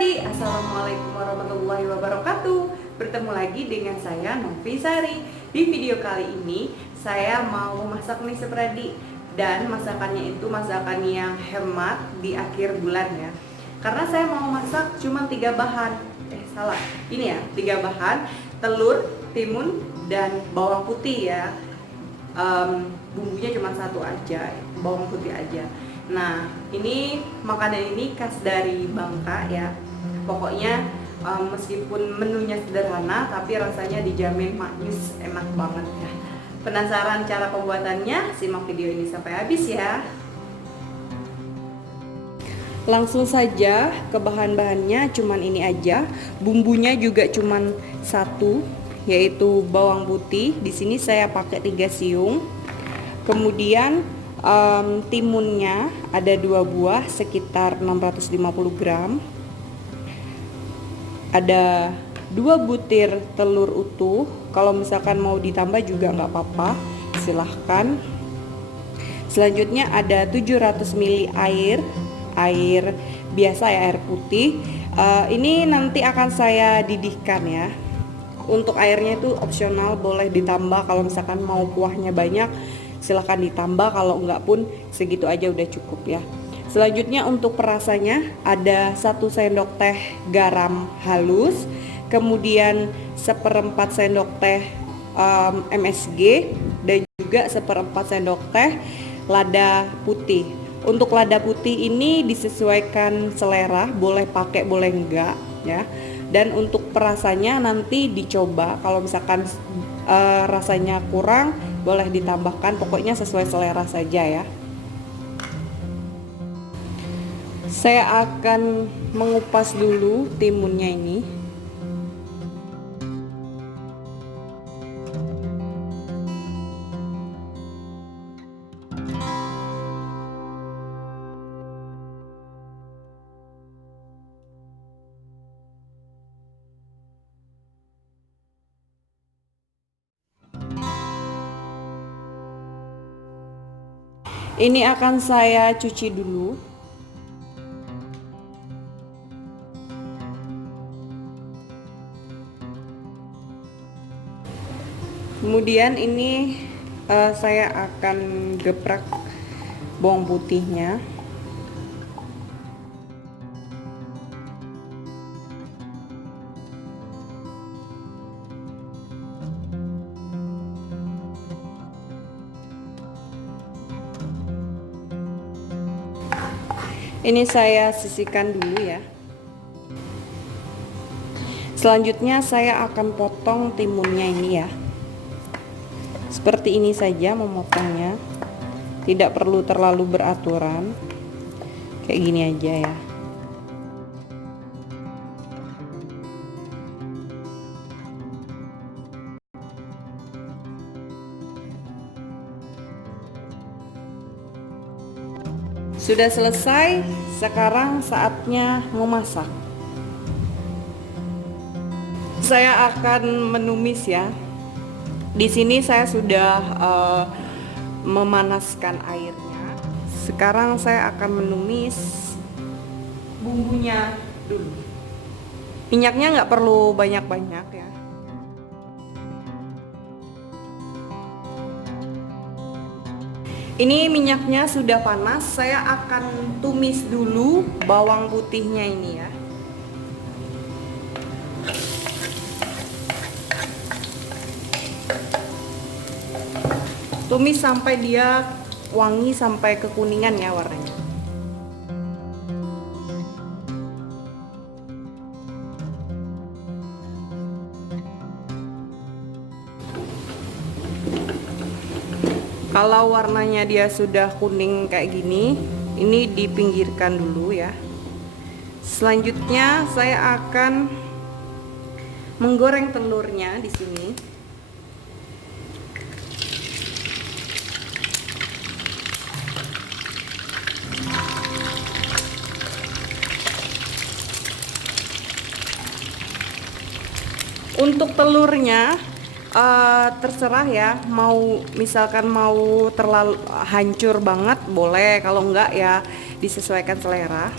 adik-adik, Assalamualaikum warahmatullahi wabarakatuh. Bertemu lagi dengan saya Novi Sari. Di video kali ini saya mau masak nih seperti, dan masakannya itu masakan yang hemat di akhir bulan ya. Karena saya mau masak cuma 3 bahan. Ini ya, 3 bahan: telur, timun, dan bawang putih ya. Bumbunya cuma satu aja, bawang putih aja. Nah, ini makanan ini khas dari Bangka ya. Pokoknya meskipun menunya sederhana, tapi rasanya dijamin maknyus, enak banget ya. Penasaran cara pembuatannya? Simak video ini sampai habis ya. Langsung saja ke bahan-bahannya, cuman ini aja. Bumbunya juga cuman satu, yaitu bawang putih. Di sini saya pakai 3 siung. Kemudian timunnya ada 2 buah sekitar 650 gram. Ada 2 butir telur utuh. Kalau misalkan mau ditambah juga nggak apa-apa, silahkan. Selanjutnya ada 700 ml air biasa ya, air putih. Ini nanti akan saya didihkan ya. Untuk airnya itu opsional, boleh ditambah kalau misalkan mau kuahnya banyak, silahkan ditambah, kalau enggak pun segitu aja udah cukup ya. Selanjutnya untuk perasanya ada 1 sendok teh garam halus, kemudian 1/4 sendok teh MSG, dan juga 1/4 sendok teh lada putih. Untuk lada putih ini disesuaikan selera, boleh pakai boleh enggak ya. Dan untuk perasanya nanti dicoba, kalau misalkan rasanya kurang boleh ditambahkan, pokoknya sesuai selera saja ya. Saya akan mengupas dulu timunnya ini. Ini akan saya cuci dulu. Kemudian ini saya akan geprek bawang putihnya. Ini saya sisihkan dulu ya. Selanjutnya saya akan potong timunnya ini ya. Seperti ini saja memotongnya. Tidak perlu terlalu beraturan. Kayak gini aja ya. Sudah selesai, sekarang saatnya memasak. Saya akan menumis ya. Di sini saya sudah memanaskan airnya. Sekarang saya akan menumis bumbunya dulu. Minyaknya nggak perlu banyak-banyak ya. Ini minyaknya sudah panas, saya akan tumis dulu bawang putihnya ini ya. Tumis sampai dia wangi, sampai kekuningan ya warnanya. Kalau warnanya dia sudah kuning kayak gini, ini dipinggirkan dulu ya. Selanjutnya saya akan menggoreng telurnya di sini. Untuk telurnya terserah ya, misalkan mau terlalu hancur banget boleh, kalau enggak ya disesuaikan selera.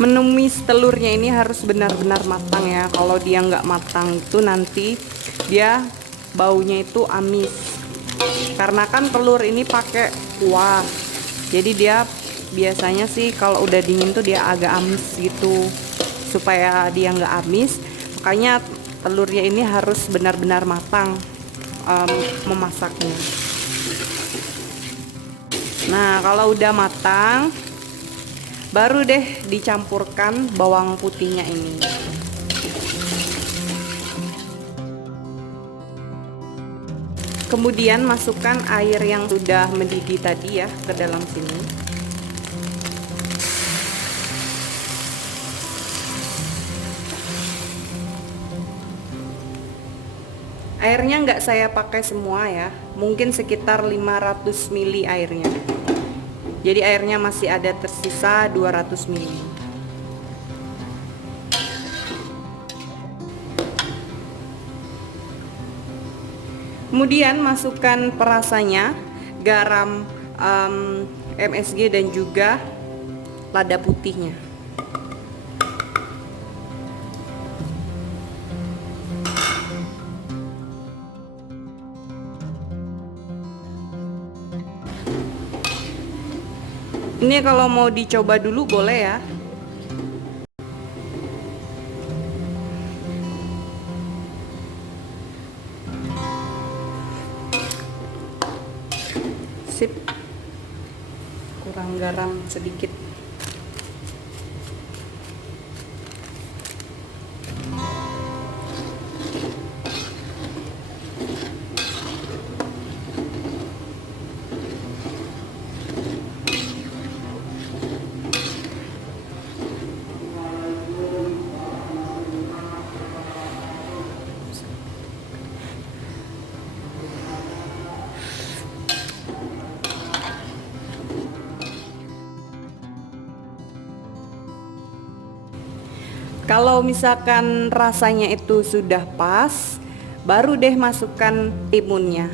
Menumis telurnya ini harus benar-benar matang ya. Kalau dia nggak matang itu nanti dia baunya itu amis. Karena kan telur ini pakai kuah, jadi dia biasanya sih kalau udah dingin tuh dia agak amis gitu. Supaya dia nggak amis, makanya telurnya ini harus benar-benar matang memasaknya. Nah, kalau udah matang, baru deh dicampurkan bawang putihnya ini. Kemudian masukkan air yang sudah mendidih tadi ya ke dalam sini. Airnya nggak saya pakai semua ya, mungkin sekitar 500 ml airnya. Jadi airnya masih ada tersisa 200 ml. Kemudian masukkan perasanya, garam, MSG dan juga lada putihnya. Ini kalau mau dicoba dulu boleh ya. Sip. Kurang garam sedikit. Kalau misalkan rasanya itu sudah pas, baru deh masukkan timunnya.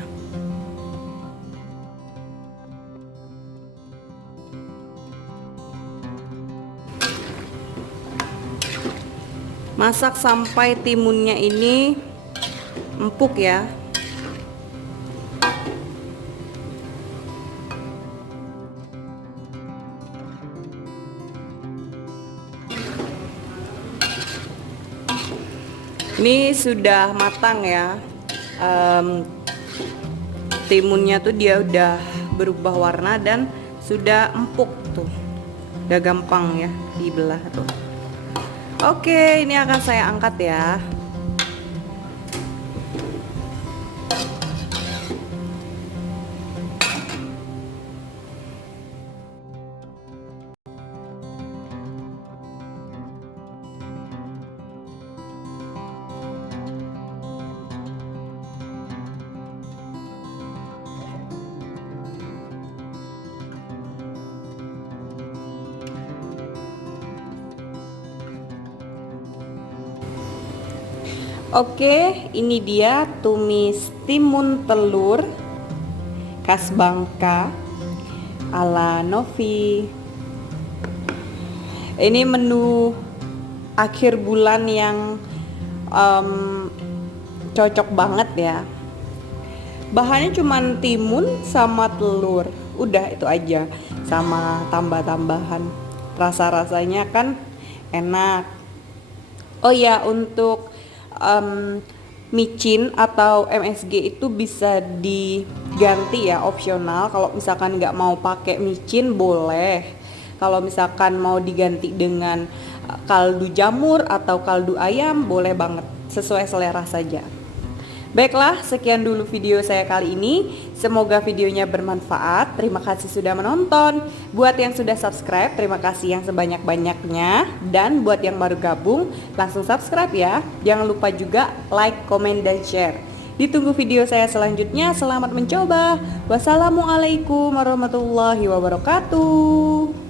Masak sampai timunnya ini empuk ya. Ini sudah matang ya. Timunnya tuh dia udah berubah warna dan sudah empuk tuh. Udah gampang ya dibelah tuh. Oke, ini akan saya angkat ya. Oke, ini dia tumis timun telur khas Bangka ala Novi. Ini menu akhir bulan yang cocok banget ya. Bahannya cuman timun sama telur, udah itu aja, sama tambah-tambahan. Rasa-rasanya kan enak. Oh ya, untuk micin atau MSG itu bisa diganti ya, opsional. Kalau misalkan nggak mau pakai micin boleh. Kalau misalkan mau diganti dengan kaldu jamur atau kaldu ayam boleh banget, sesuai selera saja. Baiklah, sekian dulu video saya kali ini. Semoga videonya bermanfaat. Terima kasih sudah menonton. Buat yang sudah subscribe, terima kasih yang sebanyak-banyaknya. Dan buat yang baru gabung, langsung subscribe ya. Jangan lupa juga like, komen, dan share. Ditunggu video saya selanjutnya. Selamat mencoba. Wassalamualaikum warahmatullahi wabarakatuh.